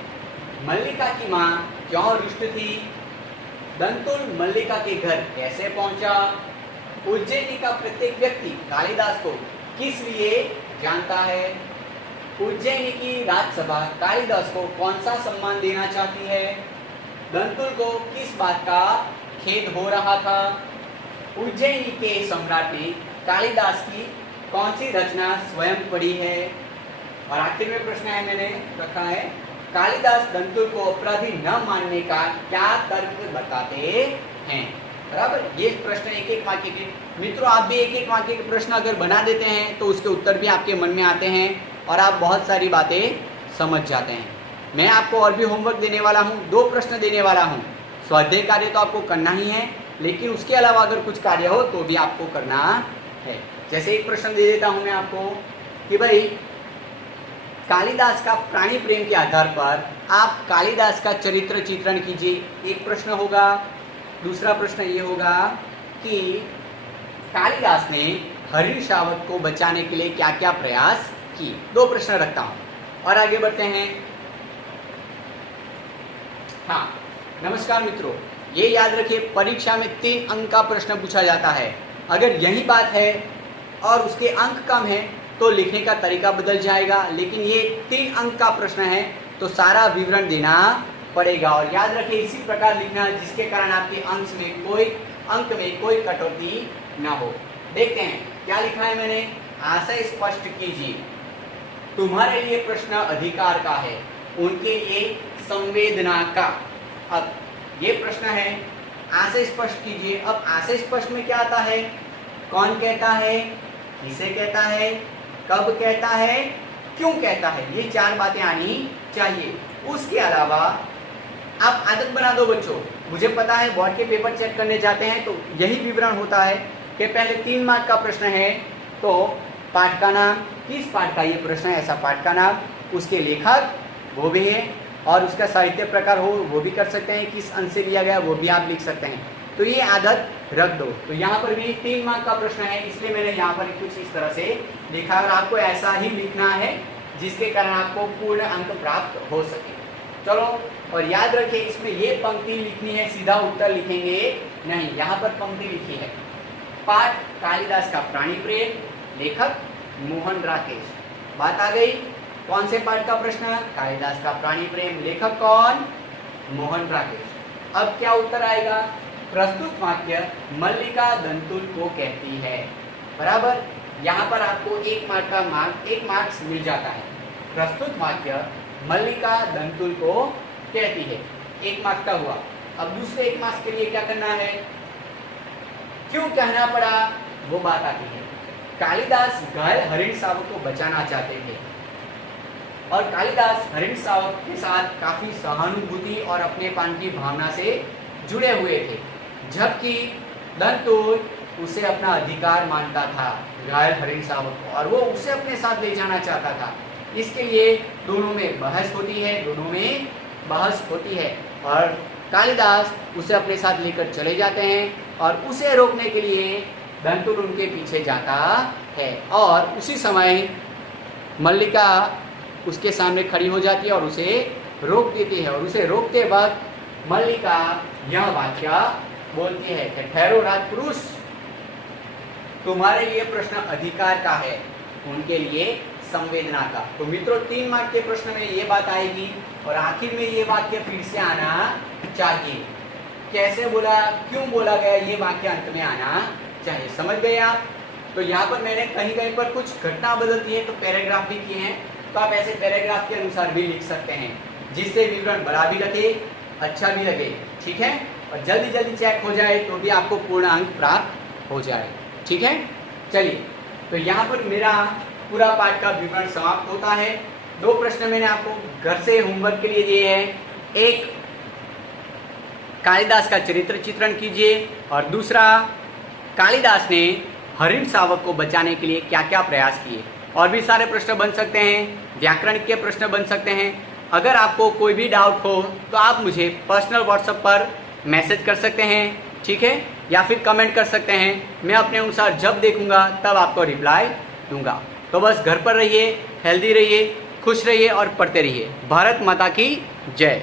मल्लिका की मां क्यों रुष्ट थी? दंतुल मल्लिका के घर कैसे पहुंचा? उज्जैनी का प्रत्येक व्यक्ति कालिदास को किस लिए जानता है? उज्जैनी की राजसभा कालिदास को कौन सा सम्मान देना चाहती है? दंतुल को किस बात का खेद हो रहा था? उज्जैनी के सम्राट ने कालिदास की कौन सी रचना स्वयं पढ़ी है? और आखिर में प्रश्न है मैंने रखा है, कालिदास दंतुल को अपराधी न मानने का क्या तर्क बताते हैं? बराबर, ये प्रश्न एक एक वाक्य के। मित्रों, आप भी एक एक वाक्य के प्रश्न अगर बना देते हैं तो उसके उत्तर भी आपके मन में आते हैं और आप बहुत सारी बातें समझ जाते हैं। मैं आपको और भी होमवर्क देने वाला हूँ, 2 प्रश्न देने वाला हूँ। स्वाध्याय कार्य तो आपको करना ही है, लेकिन उसके अलावा अगर कुछ कार्य हो तो भी आपको करना है। जैसे एक प्रश्न दे देता हूँ मैं आपको कि भाई कालिदास का प्राणी प्रेम के आधार पर आप कालिदास का चरित्र चित्रण कीजिए। एक प्रश्न होगा। दूसरा प्रश्न ये होगा कि कालिदास ने हरिण शावक को बचाने के लिए क्या क्या प्रयास किए। 2 प्रश्न रखता हूँ और आगे बढ़ते हैं। हाँ, नमस्कार मित्रों, ये याद रखिए परीक्षा में 3 अंक का प्रश्न पूछा जाता है। अगर यही बात है और उसके अंक कम है तो लिखने का तरीका बदल जाएगा, लेकिन ये 3 अंक का प्रश्न है तो सारा विवरण देना पड़ेगा। और याद रखिए इसी प्रकार लिखना जिसके कारण आपके अंक में कोई कटौती ना हो। देखते हैं क्या लिखा है मैंने। आशय स्पष्ट कीजिए। तुम्हारे लिए प्रश्न अधिकार का है, उनके लिए संवेदना का। अब ये प्रश्न है, आशय स्पष्ट कीजिए। अब आशय स्पष्ट में क्या आता है? कौन कहता है, किसे कहता है, कब कहता है, क्यों कहता है, ये 4 बातें आनी चाहिए। उसके अलावा आप आदत बना दो बच्चों। मुझे पता है बोर्ड के पेपर चेक करने जाते हैं तो यही विवरण होता है कि पहले 3 मार्क का प्रश्न है तो पाठ का नाम, किस पाठ का ये प्रश्न है, ऐसा पाठ का नाम, उसके लेखक वो भी है, और उसका साहित्य प्रकार हो वो भी कर सकते हैं, किस अंश से लिया गया वो भी आप लिख सकते हैं। तो ये आदत रख दो। तो यहाँ पर भी 3 मार्क का प्रश्न है, इसलिए मैंने यहाँ पर कुछ इस तरह से लिखा और आपको ऐसा ही लिखना है जिसके कारण आपको पूर्ण अंक प्राप्त हो सके। चलो, और याद रखिए इसमें ये पंक्ति लिखनी है, सीधा उत्तर लिखेंगे नहीं। यहाँ पर पंक्ति लिखी है, पाठ कालिदास का प्राणी प्रेम, लेखक मोहन राकेश। बात आ गई, कौन से पाठ का प्रश्न? कालिदास का प्राणी प्रेम, लेखक कौन? मोहन राकेश। अब क्या उत्तर आएगा? प्रस्तुत वाक्य मल्लिका दंतुल को कहती है। बराबर, यहाँ पर आपको 1 मार्क्स मिल जाता है। प्रस्तुत वाक्य मल्लिका दंतुल को कहती है, 1 मार्क्स का हुआ। अब दूसरे 1 मार्क्स के लिए क्या करना है? क्यों कहना पड़ा वो बात आती है। कालिदास घायल हरिण शावक को बचाना चाहते थे और कालिदास हरिण शावक के साथ काफी सहानुभूति और अपनेपन की भावना से जुड़े हुए थे, जबकि दंतुल उसे अपना अधिकार मानता था, घायल हरिण शावक को, और वो उसे अपने साथ ले जाना चाहता था। इसके लिए दोनों में बहस होती है और कालिदास उसे अपने साथ लेकर चले जाते हैं और उसे रोकने के लिए दंतुल उनके पीछे जाता है और उसी समय मल्लिका उसके सामने खड़ी हो जाती है और उसे रोक देती है। और उसे रोकते वक्त मल्लिका यह वाक्य बोलती है कि ठहरो राजपुरुष, तुम्हारे लिए प्रश्न अधिकार का है, उनके लिए संवेदना का। तो मित्रों 3 मार्क के प्रश्न में ये बात आएगी और आखिर में ये वाक्य फिर से आना चाहिए। कैसे बोला, क्यों बोला गया, ये वाक्य अंत में आना चाहिए। समझ गए आप? तो यहाँ पर मैंने कहीं कहीं पर कुछ घटना बदल दी है, तो पैराग्राफ भी किए हैं, तो आप ऐसे पैराग्राफ के अनुसार भी लिख सकते हैं, जिससे विवरण बड़ा भी लगे, अच्छा भी लगे। ठीक है, और जल्दी जल्दी चेक हो जाए तो भी आपको पूर्ण अंक प्राप्त हो जाए। ठीक है, चलिए, तो यहाँ पर मेरा पूरा पाठ का विवरण समाप्त होता है। 2 प्रश्न मैंने आपको घर से होमवर्क के लिए दिए हैं। एक, कालिदास का चरित्र चित्रण कीजिए, और दूसरा, कालिदास ने हरिण शावक को बचाने के लिए क्या क्या प्रयास किए। और भी सारे प्रश्न बन सकते हैं, व्याकरण के प्रश्न बन सकते हैं। अगर आपको कोई भी डाउट हो तो आप मुझे पर्सनल व्हाट्सएप पर मैसेज कर सकते हैं, ठीक है, या फिर कमेंट कर सकते हैं। मैं अपने अनुसार जब देखूंगा तब आपको रिप्लाई दूंगा। तो बस घर पर रहिए, हेल्दी रहिए, खुश रहिए और पढ़ते रहिए। भारत माता की जय।